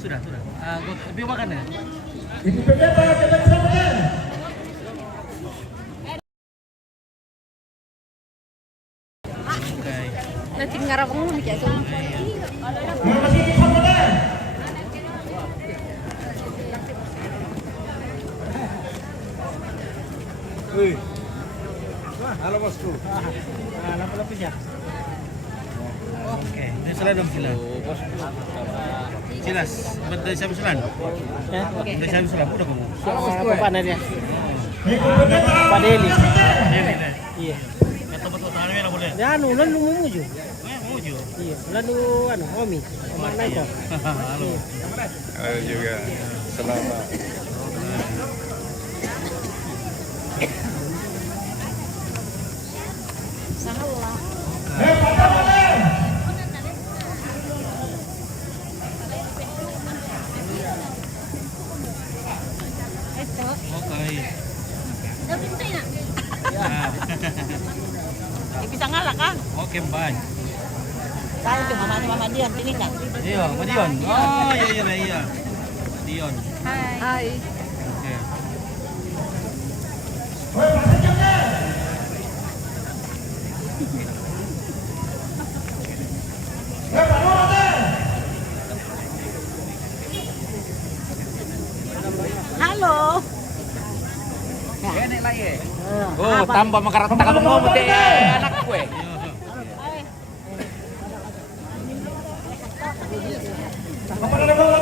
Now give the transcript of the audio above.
sudah. Lebih makan ya? Ibu pendeta kita bersamakan. Oke. Nanti ngarap ngomong kayak tuh. Masih bersamakan. Wih. Halo bosku. Lapis ya? Oke, ini sila dong sila. Silas, bentar siapa silan? Ya, oke. Bentar siapa silan? Udah kamu? Apa panen ya? Ibu pendeta. Pak Deli. Ini deh. Iya. Betul tangan merah boleh. Ya anu lan lu muju. Muju. Iya, lan lu anu Omi. Mana itu? Halo. Halo juga. Selamat. Salah. Oke. Bisa ngalah kan? Oke, bye. Tahu tuh mama Dion ini kan? Iya, Mbak Dion. Oh, iya. Dion. Hai. Oke. Halo. Oh, tambah makarat tak kamu mau anak gue. Kepada Bapak